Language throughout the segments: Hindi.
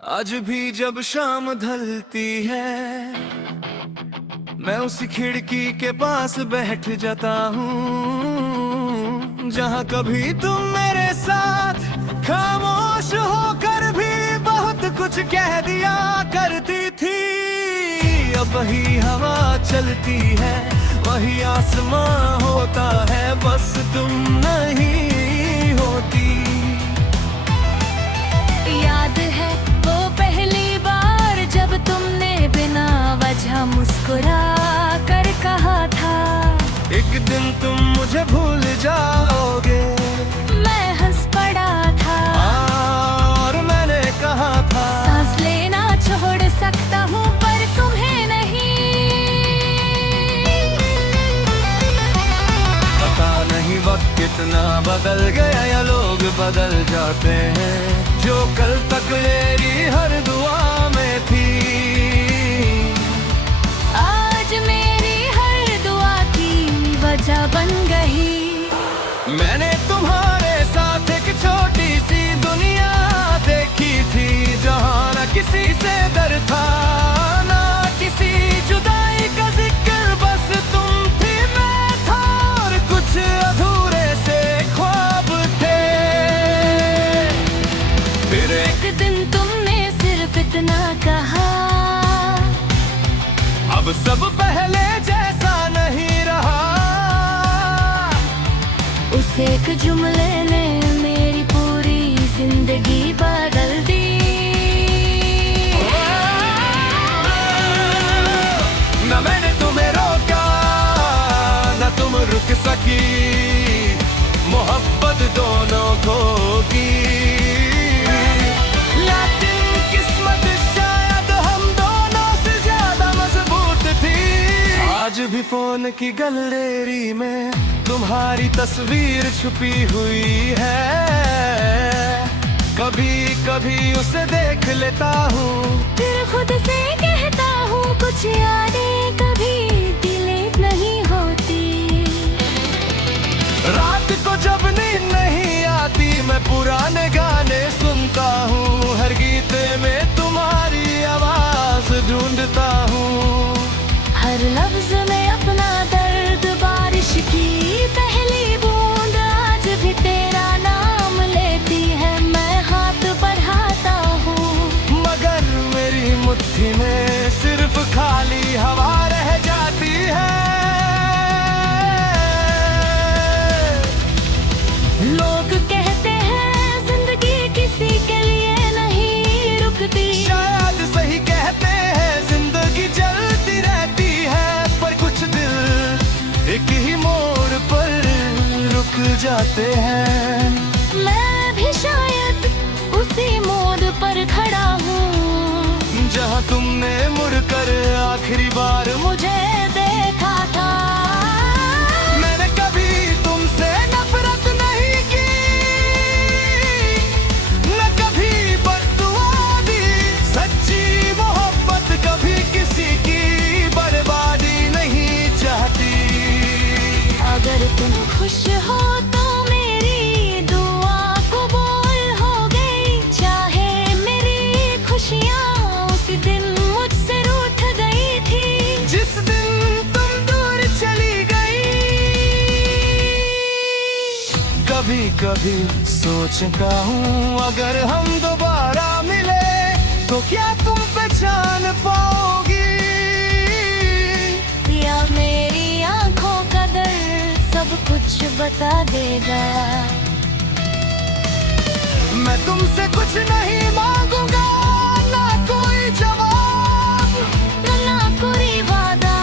आज भी जब शाम ढलती है मैं उसी खिड़की के पास बैठ जाता हूँ जहाँ कभी तुम मेरे साथ खामोश होकर भी बहुत कुछ कह दिया करती थी। अब वही हवा चलती है, वही आसमां होता है, बस तुम नहीं होती। याद है वो पहली बार जब तुमने बिना वजह मुस्कुरा कर कहा था, एक दिन तुम मुझे भूल जाओगे। मैं हंस पड़ा था और मैंने कहा था सांस लेना छोड़ सकता हूँ पर तुम्हें नहीं। पता नहीं वक्त कितना बदल गया या लोग बदल जाते हैं, जो कल तक मेरी हर दुआ में थी आज मेरी हर दुआ की वजह बन गई। मैंने तुम्हारे साथ एक छोटी सी दुनिया देखी थी जहाँ न किसी से डर था ना किसी जुदाई का जिक्र, बस तुम थी मैं था और कुछ अधूरे से ख्वाब थे। फिर एक दिन तुमने सिर्फ इतना कहा, अब सब पहले जैसा नहीं रहा। उस एक जुमले ने मेरी पूरी जिंदगी बदल दी। न मैंने तुम्हें रोका न तुम रुक सकी, मोहब्बत दोनों को की। लेकिन किस्मत शायद हम दोनों से ज्यादा मजबूत थी। आज भी फोन की गैलरी में तुम्हारी तस्वीर छुपी हुई है, कभी कभी उसे देख लेता हूँ, फिर खुद से कहता हूँ कुछ यादें कभी डिलीट नहीं होती। रात को जब नींद नहीं आती मैं पुराने गाने सुनता हूँ, हर गीत में तुम्हारी आवाज ढूंढता हूँ। हर लफ्ज में अपना दर्द, बारिश की पहली बूंद आज भी तेरा नाम लेती है, मैं हाथ बढ़ाता हूँ मगर मेरी मुट्ठी में सिर्फ खाली हवा रह जाती है। लोग कहते हैं जिंदगी किसी के लिए नहीं रुकती, शायद सही कहते हैं जिंदगी चलती रहती है, पर कुछ दिल एक ही मोड़ पर रुक जाते हैं। मैं भी शायद उसी मोड़ पर खड़ा हूँ जहाँ तुमने मुड़कर आखिरी बार मुझे देखा था। मैंने कभी तुमसे नफरत नहीं की, न कभी बद्दुआ दी, सच्ची मोहब्बत कभी किसी की बर्बादी नहीं चाहती। अगर तुम खुश हो तो मेरी दुआ कबूल हो गई, चाहे मेरी खुशियाँ उस दिन मुझसे रूठ गई थी जिस दिन तुम दूर चली गई। कभी कभी सोचता हूँ अगर हम दोबारा मिले तो क्या तुम पहचान पाओगी, या मेरी आंखों का दर्द सब कुछ बता देगा। मैं तुमसे कुछ नहीं मांगूंगा, ना कोई जवाब ना कोई वादा,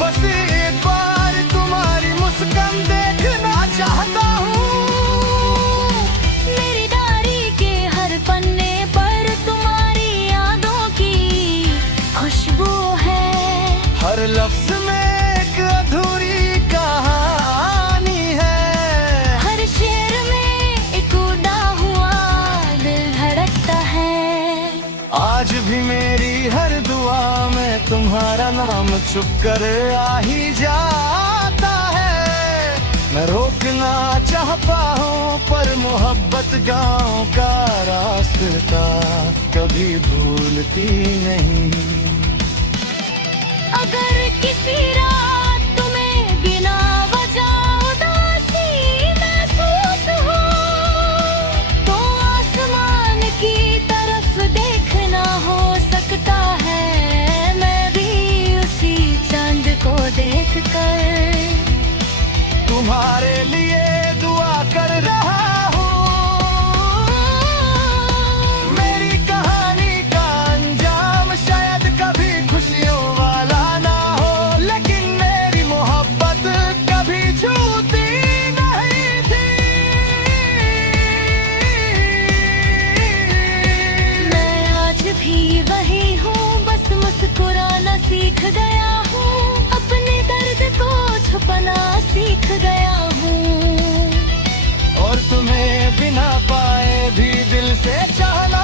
बस एक बार तुम्हारी मुस्कान देखना चाहता हूँ। मेरी डायरी के हर पन्ने पर तुम्हारी यादों की खुशबू है, हर लफ्ज में एक अधूरी कहानी है, हर शेर में एक उड़ा हुआ दिल धड़कता है। आज भी मेरी हर दुआ में तुम्हारा नाम छुप कर आ ही जाता है। मैं रोकना चाहता बाहों पर मोहब्बत गाँव का रास्ता कभी भूलती नहीं। अगर किसी रात तुम्हें बिना वजह उदासी महसूस हो तो आसमान की तरफ देखना, हो सकता है मैं भी उसी चांद को देखकर तुम्हारे लिए दुआ कर रहा हूँ। मेरी कहानी का अंजाम शायद कभी खुशियों वाला ना हो, लेकिन मेरी मोहब्बत कभी झूठी नहीं थी। मैं आज भी वही हूँ, बस मुस्कुराना सीख गया हूँ, अपने दर्द को छुपाना सीख गया हूँ, और तुम्हें बिना पाए भी दिल से चाहना